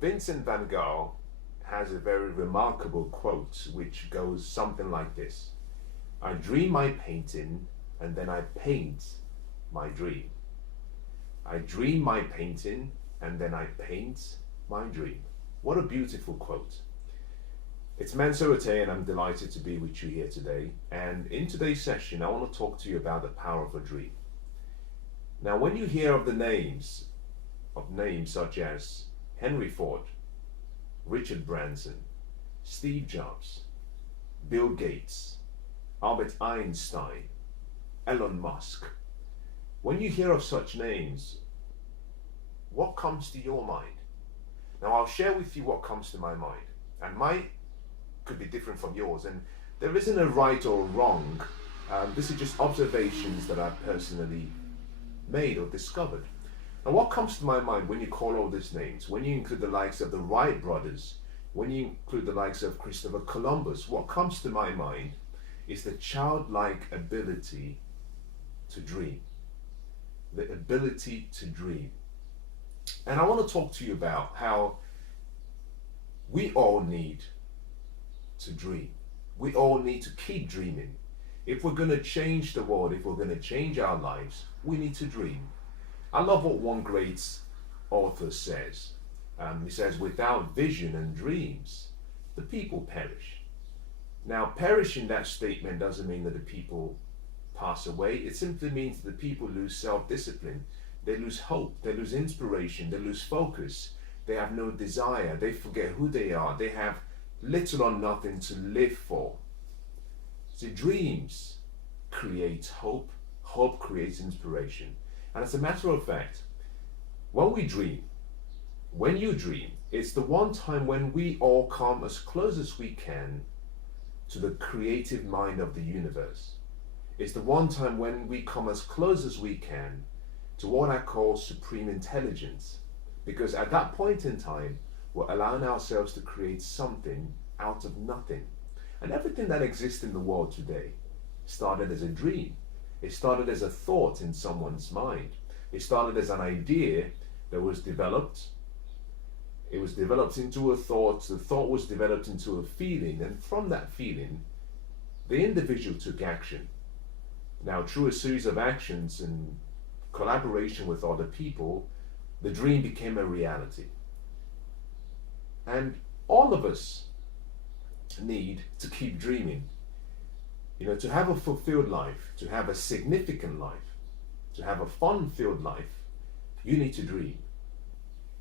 Vincent van Gogh has a very remarkable quote which goes something like this: I dream my painting and then I paint my dream. I dream my painting and then I paint my dream. What a beautiful quote. It's Mensah Oteh and I'm delighted to be with you here today. And in today's session, I want to talk to you about the power of a dream. Now, when you hear of the names such as Henry Ford, Richard Branson, Steve Jobs, Bill Gates, Albert Einstein, Elon Musk, when you hear of such names, what comes to your mind? Now, I'll share with you what comes to my mind, and mine could be different from yours, and there isn't a right or wrong. This is just observations that I've personally made or discovered. And what comes to my mind when you call all these names, when you include the likes of the Wright brothers, when you include the likes of Christopher Columbus, what comes to my mind is the childlike ability to dream. The ability to dream. And I want to talk to you about how we all need to dream. We all need to keep dreaming. If we're going to change the world, if we're going to change our lives, we need to dream. I love what one great author says. He says, without vision and dreams, the people perish. Now, perish in that statement doesn't mean that the people pass away. It simply means that the people lose self-discipline. They lose hope. They lose inspiration. They lose focus. They have no desire. They forget who they are. They have little or nothing to live for. See, dreams create hope. Hope creates inspiration. And as a matter of fact, when we dream, when you dream, it's the one time when we all come as close as we can to the creative mind of the universe. It's the one time when we come as close as we can to what I call supreme intelligence. Because at that point in time, we're allowing ourselves to create something out of nothing. And everything that exists in the world today started as a dream. It started as a thought in someone's mind. It started as an idea that was developed. It was developed into a thought. The thought was developed into a feeling. And from that feeling, the individual took action. Now, through a series of actions and collaboration with other people, the dream became a reality. And all of us need to keep dreaming. You know, to have a fulfilled life, to have a significant life, to have a fun-filled life, you need to dream.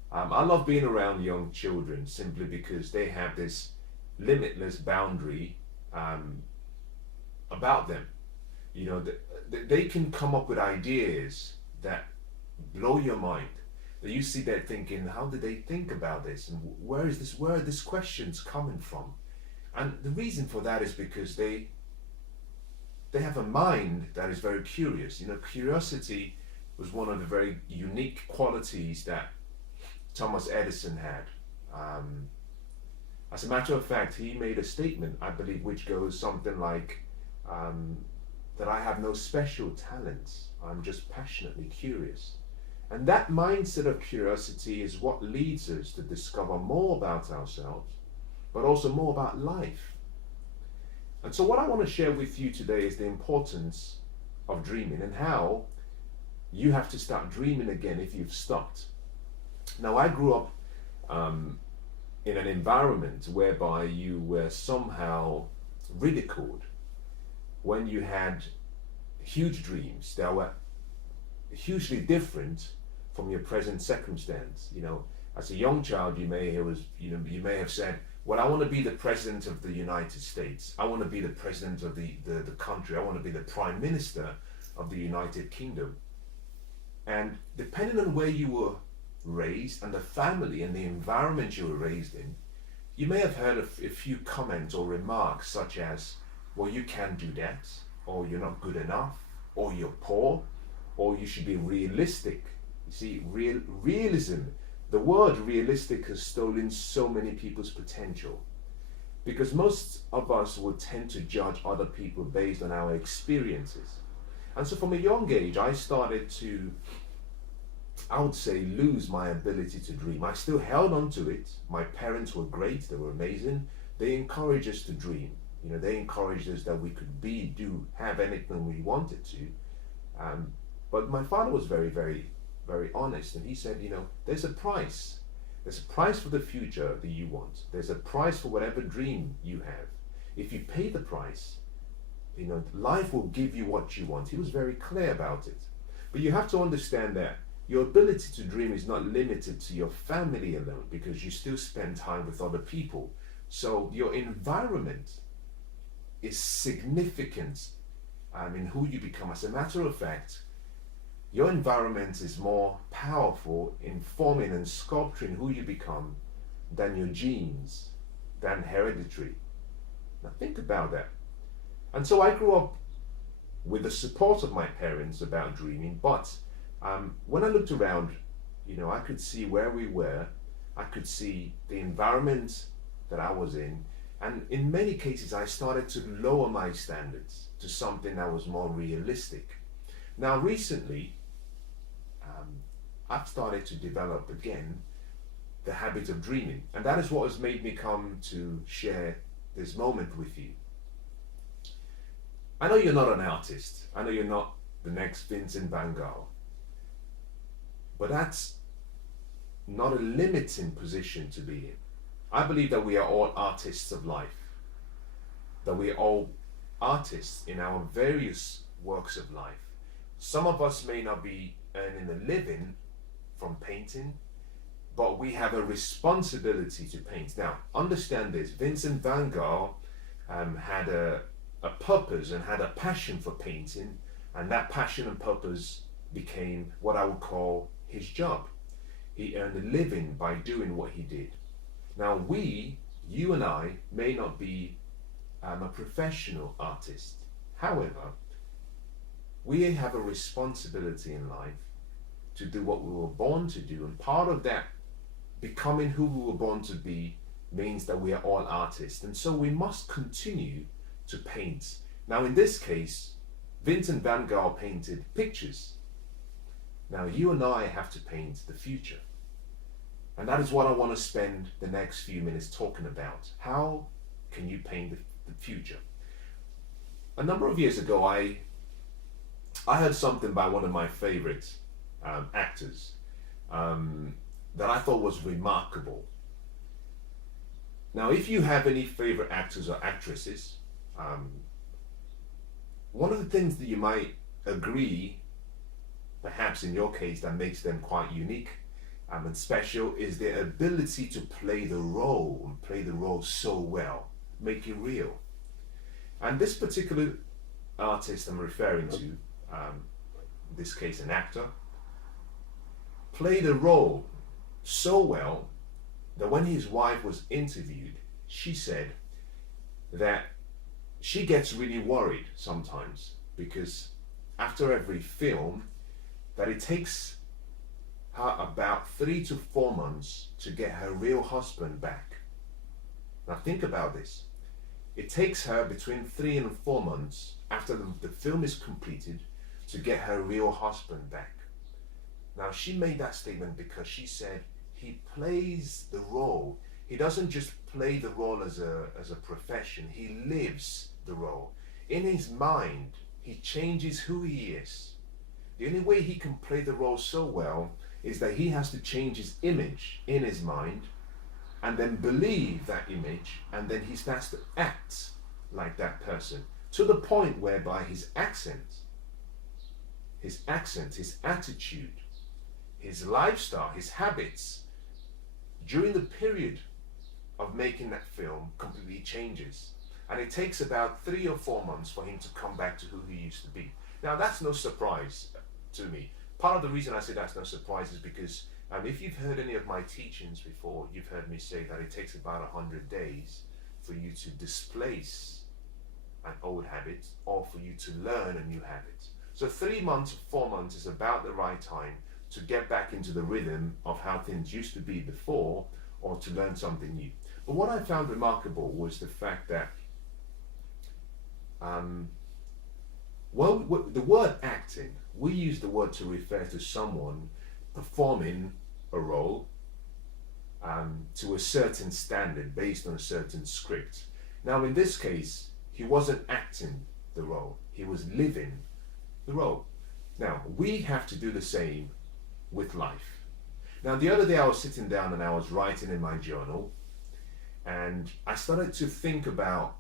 I love being around young children simply because they have this limitless boundary about them. You know, they can come up with ideas that blow your mind. That you see there thinking, how did they think about this? And where are these questions coming from? And the reason for that is because they have a mind that is very curious. You know, curiosity was one of the very unique qualities that Thomas Edison had. As a matter of fact, he made a statement, I believe, which goes something like, that I have no special talents. I'm just passionately curious. And that mindset of curiosity is what leads us to discover more about ourselves, but also more about life. And so what I want to share with you today is the importance of dreaming and how you have to start dreaming again if you've stopped. Now, I grew up in an environment whereby you were somehow ridiculed when you had huge dreams that were hugely different from your present circumstance. You know, as a young child, you may have said, well, I want to be the president of the United States. I want to be the president of the country. I want to be the prime minister of the United Kingdom. And depending on where you were raised and the family and the environment you were raised in, you may have heard a few comments or remarks such as, well, you can't do that, or you're not good enough, or you're poor, or you should be realistic. You see, realism, the word realistic has stolen so many people's potential, because most of us would tend to judge other people based on our experiences. And so from a young age, I started to I would say, lose my ability to dream. I still held on to it. My parents were great, they were amazing. They encouraged us to dream. You know, they encouraged us that we could be, do, have anything we wanted to. But my father was very, very, very honest, and he said, you know, there's a price. There's a price for the future that you want. There's a price for whatever dream you have. If you pay the price, you know, life will give you what you want. He was very clear about it. But you have to understand that your ability to dream is not limited to your family alone, because you still spend time with other people. So your environment is significant in who you become. As a matter of fact, your environment is more powerful in forming and sculpturing who you become than your genes, than hereditary. Now think about that. And so I grew up with the support of my parents about dreaming, but when I looked around, you know, I could see where we were, I could see the environment that I was in, and in many cases I started to lower my standards to something that was more realistic. Now recently, I've started to develop again the habit of dreaming, and that is what has made me come to share this moment with you. I know you're not an artist, I know you're not the next Vincent van Gogh, but that's not a limiting position to be in. I believe that we are all artists of life, that we are all artists in our various works of life. Some of us may not be earning a living from painting, but we have a responsibility to paint. Now, understand this, Vincent van Gogh had a purpose and had a passion for painting, and that passion and purpose became what I would call his job. He earned a living by doing what he did. Now you and I, may not be a professional artist. However, we have a responsibility in life to do what we were born to do, and part of that becoming who we were born to be means that we are all artists, and so we must continue to paint. Now in this case, Vincent van Gogh painted pictures. Now you and I have to paint the future, and that is what I want to spend the next few minutes talking about. How can you paint the future? A number of years ago, I heard something by one of my favorite actors that I thought was remarkable. Now, if you have any favorite actors or actresses, one of the things that you might agree, perhaps in your case, that makes them quite unique and special, is their ability to play the role, and play the role so well, make it real. And this particular artist I'm referring to, in this case an actor, played a role so well that when his wife was interviewed, she said that she gets really worried sometimes, because after every film, that it takes her about 3 to 4 months to get her real husband back. Now think about this. It takes her between 3 and 4 months after the film is completed to get her real husband back. Now she made that statement because she said he plays the role. He doesn't just play the role as a profession, he lives the role. In his mind, he changes who he is. The only way he can play the role so well is that he has to change his image in his mind and then believe that image, and then he starts to act like that person, to the point whereby his accent, his attitude, his lifestyle, his habits, during the period of making that film completely changes. And it takes about 3 or 4 months for him to come back to who he used to be. Now that's no surprise to me. Part of the reason I say that's no surprise is because if you've heard any of my teachings before, you've heard me say that it takes about 100 days for you to displace an old habit or for you to learn a new habit. So 3 months, 4 months is about the right time to get back into the rhythm of how things used to be before, or to learn something new. But what I found remarkable was the fact that the word acting, we use the word to refer to someone performing a role to a certain standard based on a certain script. Now, in this case, he wasn't acting the role, he was living the role. Now, we have to do the same with life. Now, the other day I was sitting down and I was writing in my journal, and I started to think about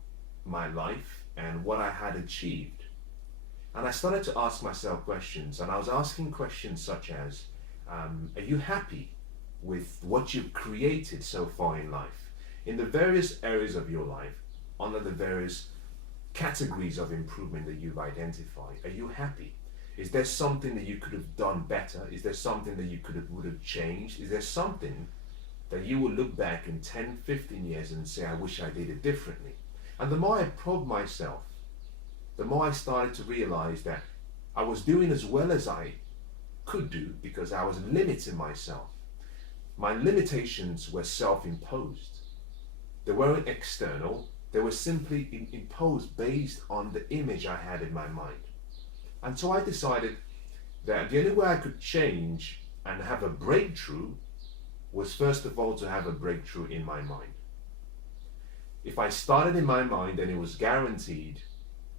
my life and what I had achieved. And I started to ask myself questions, and I was asking questions such as, are you happy with what you've created so far in life? In the various areas of your life, under the various categories of improvement that you've identified, are you happy? Is there something that you could have done better? Is there something that you would have changed? Is there something that you will look back in 10, 15 years and say, I wish I did it differently? And the more I probed myself, the more I started to realize that I was doing as well as I could do because I was limiting myself. My limitations were self-imposed. They weren't external. They were simply imposed based on the image I had in my mind. And so I decided that the only way I could change and have a breakthrough was first of all to have a breakthrough in my mind. If I started in my mind, then it was guaranteed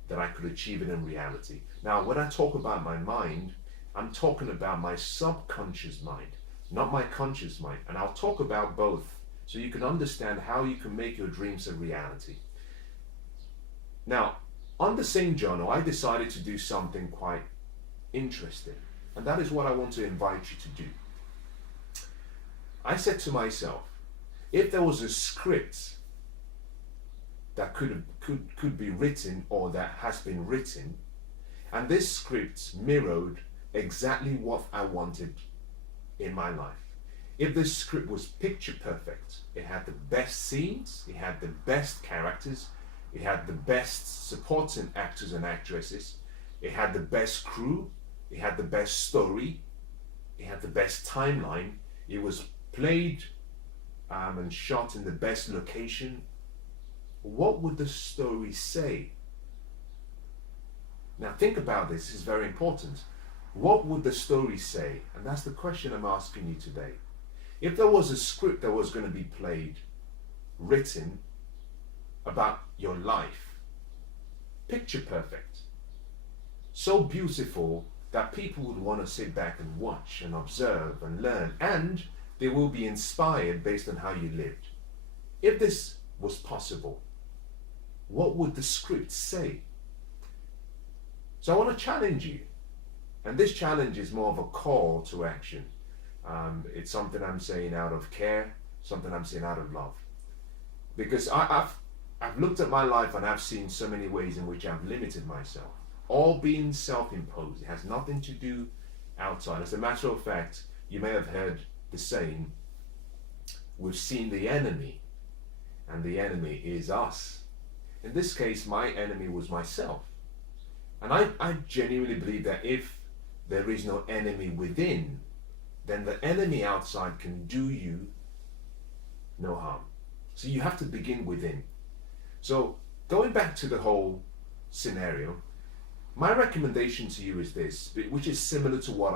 that I could achieve it in reality. Now, when I talk about my mind, I'm talking about my subconscious mind, not my conscious mind. And I'll talk about both so you can understand how you can make your dreams a reality. Now, on the same journal, I decided to do something quite interesting. And that is what I want to invite you to do. I said to myself, if there was a script that could be written or that has been written, and this script mirrored exactly what I wanted in my life. If this script was picture perfect, it had the best scenes, it had the best characters, it had the best supporting actors and actresses, it had the best crew, it had the best story, it had the best timeline, it was played and shot in the best location, what would the story say? Now think about this, this is very important. What would the story say? And that's the question I'm asking you today. If there was a script that was going to be played, written about your life, picture perfect, so beautiful that people would want to sit back and watch and observe and learn, and they will be inspired based on how you lived. If this was possible, what would the script say? So I want to challenge you. And this challenge is more of a call to action. It's something I'm saying out of care, something I'm saying out of love. Because I've looked at my life and I've seen so many ways in which I've limited myself. All being self-imposed. It has nothing to do outside. As a matter of fact, you may have heard the saying, we've seen the enemy, and the enemy is us. In this case, my enemy was myself. And I genuinely believe that if there is no enemy within, then the enemy outside can do you no harm. So you have to begin within. So going back to the whole scenario, my recommendation to you is this, which is similar to what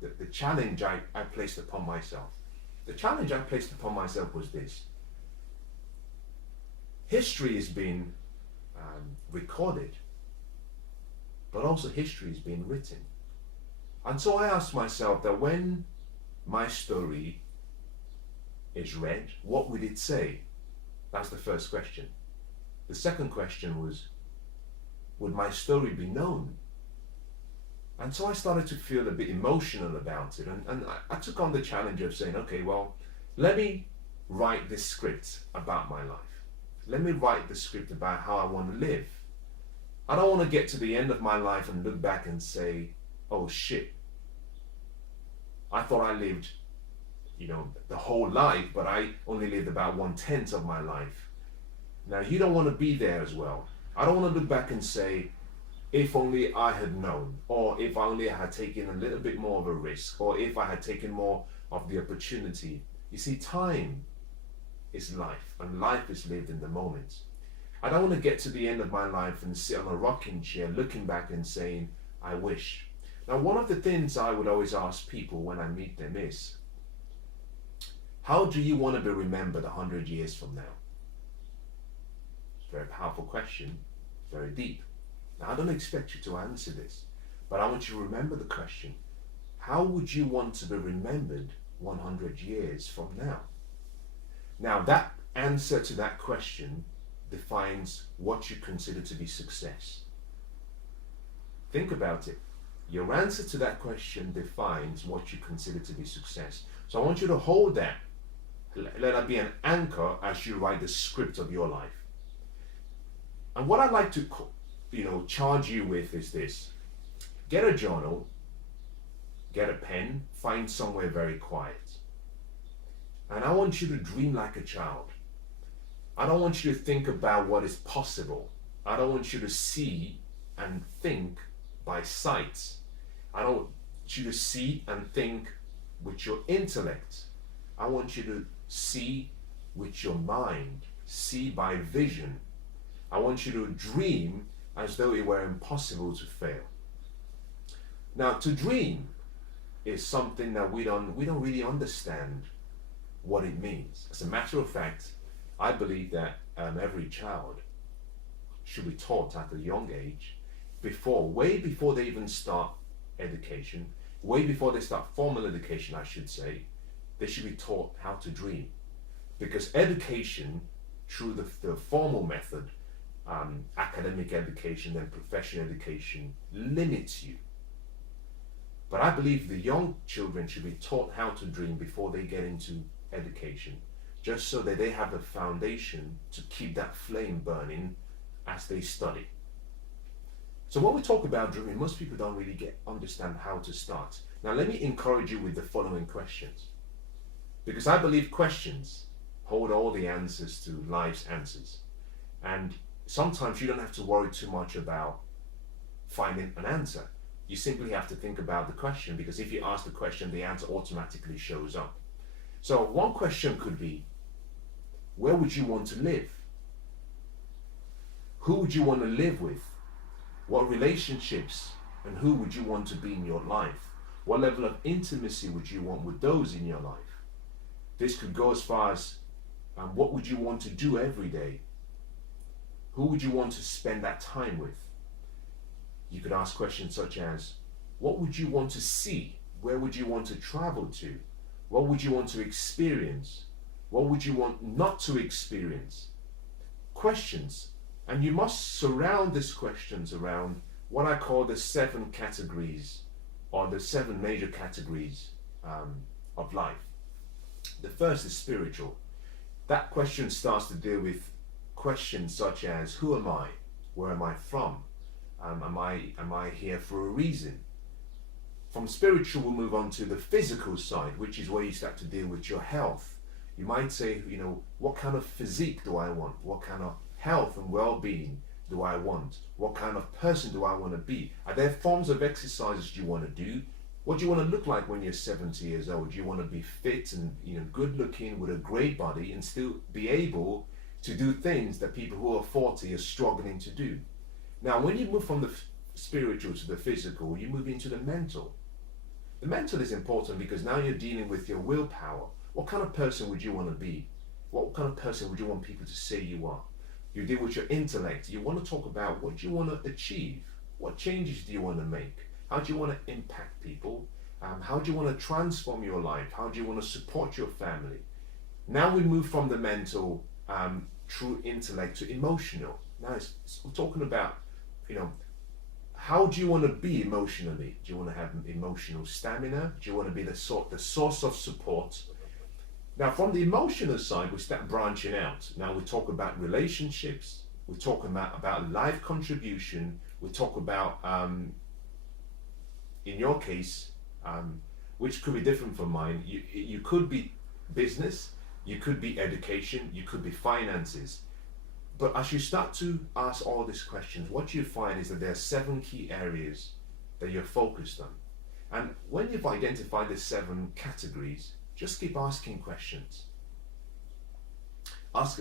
the challenge I placed upon myself. The challenge I placed upon myself was this. History is being recorded, but also history is being written. And so I asked myself that when my story is read, what would it say? That's the first question. The second question was, would my story be known? And so I started to feel a bit emotional about it, and I took on the challenge of saying, okay, well, let me write this script about my life. Let me write the script about how I want to live. I don't want to get to the end of my life and look back and say, oh shit, I thought I lived, the whole life, but I only lived about 1/10 of my life. Now you don't want to be there as well. I don't want to look back and say, if only I had known, or if only I had taken a little bit more of a risk, or if I had taken more of the opportunity. You see, time is life, and life is lived in the moment. I don't want to get to the end of my life and sit on a rocking chair looking back and saying, I wish. Now, one of the things I would always ask people when I meet them is, how do you want to be remembered 100 years from now? It's a very powerful question, very deep. Now, I don't expect you to answer this, but I want you to remember the question. How would you want to be remembered 100 years from now? Now, that answer to that question defines what you consider to be success. Think about it. Your answer to that question defines what you consider to be success. So I want you to hold that. Let that be an anchor as you write the script of your life. And what I'd like to, charge you with is this. Get a journal, get a pen, find somewhere very quiet. And I want you to dream like a child. I don't want you to think about what is possible. I don't want you to see and think by sight. I don't want you to see and think with your intellect. I want you to see with your mind, see by vision. I want you to dream as though it were impossible to fail. Now, to dream is something that we don't really understand what it means. As a matter of fact, I believe that every child should be taught at a young age, way before they even start education, way before they start formal education, I should say, they should be taught how to dream. Because education, through the formal method, academic education and professional education, limits you. But I believe the young children should be taught how to dream before they get into education, just so that they have a foundation to keep that flame burning as they study. So when we talk about dreaming, most people don't really understand how to start. Now let me encourage you with the following questions. Because I believe questions hold all the answers to life's answers. And sometimes you don't have to worry too much about finding an answer. You simply have to think about the question, because if you ask the question, the answer automatically shows up. So one question could be, where would you want to live? Who would you want to live with? What relationships and who would you want to be in your life? What level of intimacy would you want with those in your life? This could go as far as what would you want to do every day? Who would you want to spend that time with? You could ask questions such as, what would you want to see? Where would you want to travel to? What would you want to experience? What would you want not to experience? Questions. And you must surround these questions around what I call the 7 categories, or the 7 major categories of life. The first is spiritual. That question starts to deal with questions such as, who am I? Where am I from? Am I here for a reason? From spiritual, we'll move on to the physical side, which is where you start to deal with your health. You might say, what kind of physique do I want? What kind of health and well-being do I want? What kind of person do I want to be? Are there forms of exercises you want to do? What do you want to look like when you're 70 years old? Do you want to be fit and good looking with a great body and still be able to do things that people who are 40 are struggling to do? Now, when you move from the spiritual to the physical, you move into the mental. The mental is important because now you're dealing with your willpower. What kind of person would you want to be? What kind of person would you want people to say you are? You deal with your intellect. You want to talk about what you want to achieve. What changes do you want to make? How do you want to impact people? How do you want to transform your life? How do you want to support your family? Now we move from the mental through intellect to emotional. Now we're talking about, how do you want to be emotionally? Do you want to have emotional stamina? Do you want to be the source of support? Now, from the emotional side, we start branching out. Now we talk about relationships. We talk about life contribution. We talk about, in your case, which could be different from mine. You could be business. You could be education. You could be finances. But as you start to ask all these questions, what you find is that there are 7 key areas that you're focused on. And when you've identified the 7 categories, just keep asking questions. Ask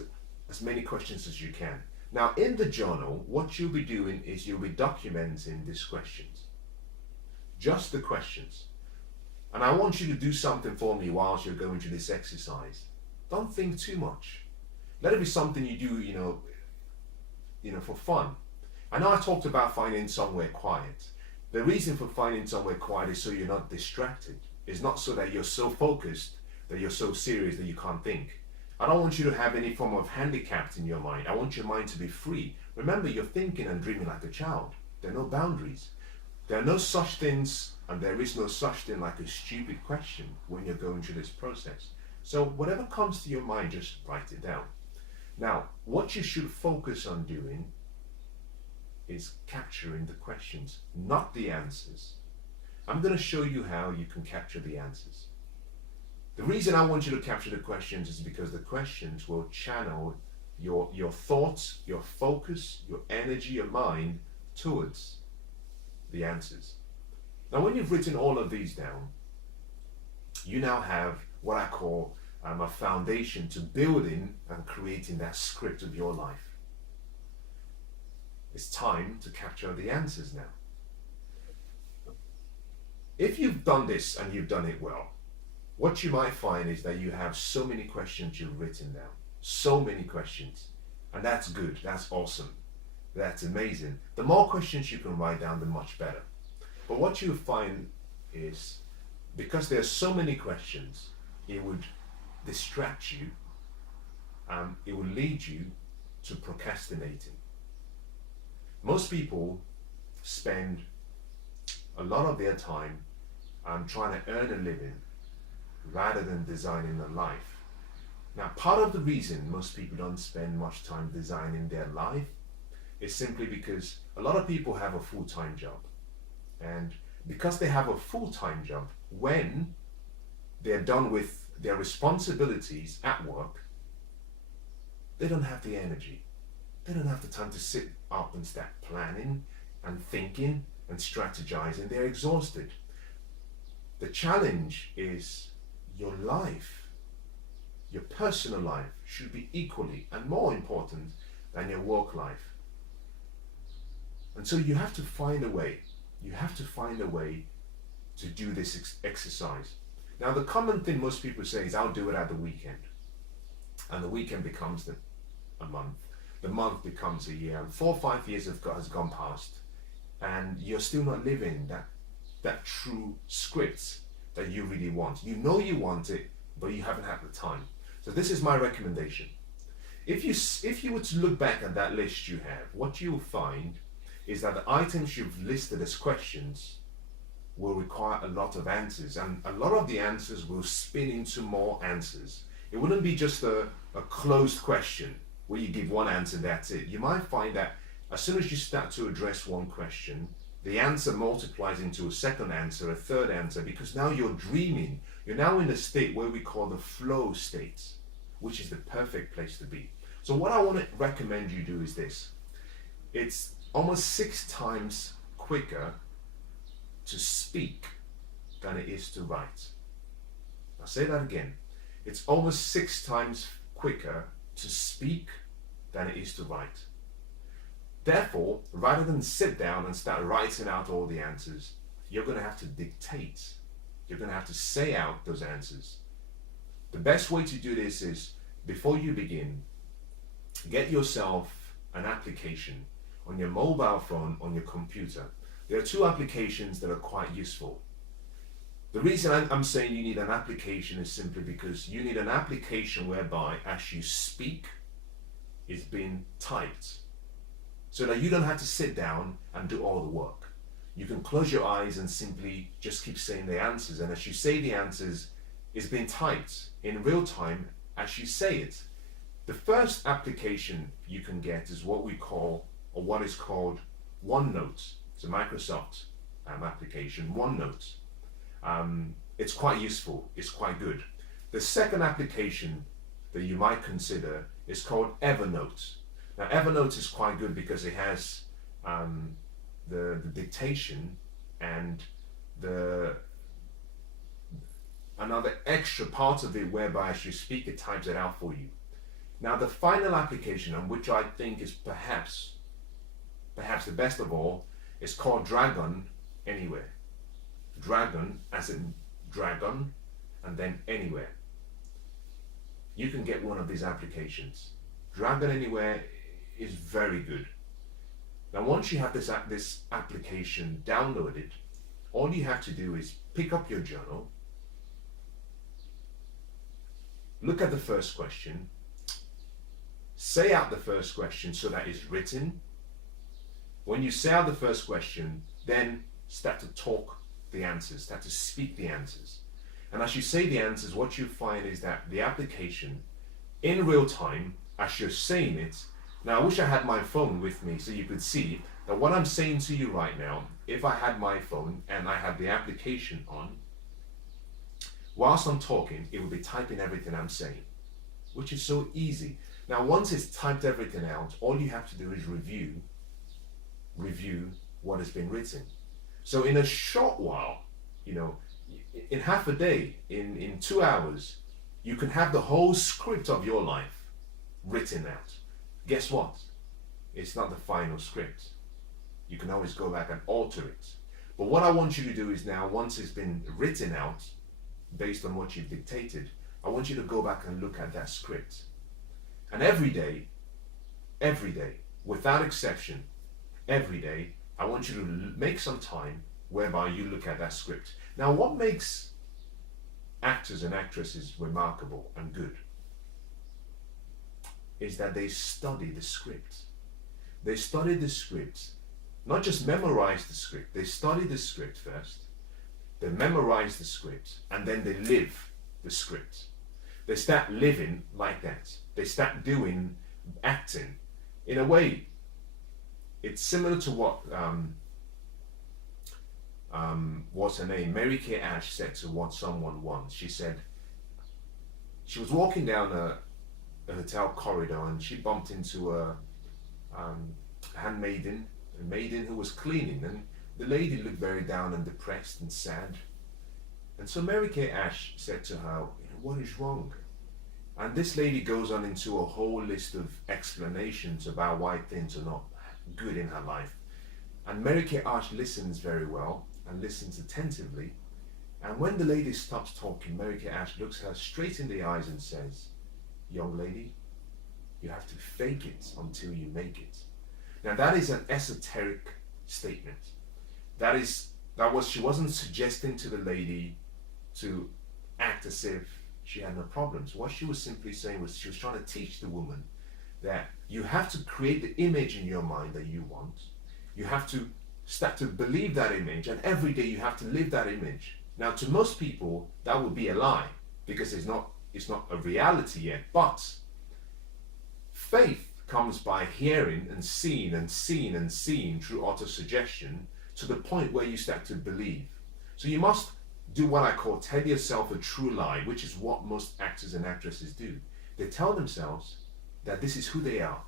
as many questions as you can. Now, in the journal, what you'll be doing is you'll be documenting these questions. Just the questions. And I want you to do something for me whilst you're going through this exercise. Don't think too much. Let it be something you do, for fun. I know I talked about finding somewhere quiet. The reason for finding somewhere quiet is so you're not distracted. It's not so that you're so focused, that you're so serious that you can't think. I don't want you to have any form of handicap in your mind. I want your mind to be free. Remember, you're thinking and dreaming like a child. There are no boundaries. There are no such things, and there is no such thing like a stupid question when you're going through this process. So whatever comes to your mind, just write it down. Now, what you should focus on doing is capturing the questions, not the answers. I'm going to show you how you can capture the answers. The reason I want you to capture the questions is because the questions will channel your thoughts, your focus, your energy, your mind towards the answers. Now, when you've written all of these down, you now have what I call a foundation to building and creating that script of your life. It's time to capture the answers now. If you've done this and you've done it well, what you might find is that you have so many questions you've written down. So many questions. And that's good. That's awesome. That's amazing. The more questions you can write down, the much better. But what you find is, because there are so many questions, it would distract you. It will lead you to procrastinating. Most people spend a lot of their time trying to earn a living rather than designing a life. Now, part of the reason most people don't spend much time designing their life is simply because a lot of people have a full-time job. And because they have a full-time job, when they're done with their responsibilities at work, they don't have the energy. They don't have the time to sit up and start planning and thinking and strategizing. They're exhausted. The challenge is your life, your personal life should be equally and more important than your work life. And so you have to find a way. You have to find a way to do this exercise. Now, the common thing most people say is, I'll do it at the weekend. And the weekend becomes a month. The month becomes a year. And 4 or 5 years has gone past. And you're still not living that true script that you really want. You know you want it, but you haven't had the time. So this is my recommendation. If you were to look back at that list you have, what you'll find is that the items you've listed as questions will require a lot of answers, and a lot of the answers will spin into more answers. It wouldn't be just a closed question where you give one answer, that's it. You might find that as soon as you start to address one question, the answer multiplies into a second answer, a third answer, because now you're dreaming. You're now in a state where we call the flow state, which is the perfect place to be. So what I want to recommend you do is this. It's almost 6 times quicker to speak than it is to write. I'll say that again. It's almost 6 times quicker to speak than it is to write. Therefore, rather than sit down and start writing out all the answers, you're going to have to dictate. You're going to have to say out those answers. The best way to do this is, before you begin, get yourself an application on your mobile phone, on your computer. There are 2 applications that are quite useful. The reason I'm saying you need an application is simply because you need an application whereby as you speak, it's being typed, so that you don't have to sit down and do all the work. You can close your eyes and simply just keep saying the answers, and as you say the answers, it's being typed in real time as you say it. The first application you can get is what we call, or what is called, OneNote. It's a Microsoft application, OneNote. It's quite useful, it's quite good. The second application that you might consider is called Evernote. Now, Evernote is quite good because it has the dictation and another extra part of it whereby as you speak it types it out for you. Now, the final application, and which I think is perhaps the best of all, is called Dragon Anywhere. dragon as in dragon, and then anywhere. You can get one of these applications. Dragon Anywhere is very good. Now once you have this application downloaded, all you have to do is pick up your journal, look at the first question, say out the first question so that it's written. When you say out the first question, then start to talk the answers, start to speak the answers. And as you say the answers, what you find is that the application, in real time, as you're saying it, now I wish I had my phone with me so you could see that what I'm saying to you right now, if I had my phone and I had the application on, whilst I'm talking, it would be typing everything I'm saying, which is so easy. Now once it's typed everything out, all you have to do is review what has been written. So in a short while, in half a day, in 2 hours, you can have the whole script of your life written out. Guess what? It's not the final script. You can always go back and alter it. But what I want you to do is now, once it's been written out, based on what you've dictated, I want you to go back and look at that script. And every day, without exception, every day, I want you to make some time whereby you look at that script. Now, what makes actors and actresses remarkable and good is that they study the script. They study the script, not just memorize the script. They study the script first, they memorize the script, and then they live the script. They start living like that. They start doing acting. In a way, it's similar to what what's her name? Mary Kay Ash said to someone once. She said she was walking down a hotel corridor and she bumped into a handmaiden, a maiden who was cleaning, and the lady looked very down and depressed and sad. And so Mary Kay Ash said to her, "What is wrong?" And this lady goes on into a whole list of explanations about why things are not good in her life. And Mary Kay Ash listens very well and listens attentively. And when the lady stops talking, Mary Kay Ash looks her straight in the eyes and says, "Young lady, you have to fake it until you make it." Now that is an esoteric statement. She wasn't suggesting to the lady to act as if she had no problems. What she was simply saying was she was trying to teach the woman that you have to create the image in your mind that you want. You have to start to believe that image, and every day you have to live that image. Now, to most people, that would be a lie because it's not a reality yet. But faith comes by hearing and seeing and seeing and seeing through autosuggestion to the point where you start to believe. So you must do what I call tell yourself a true lie, which is what most actors and actresses do. They tell themselves that this is who they are.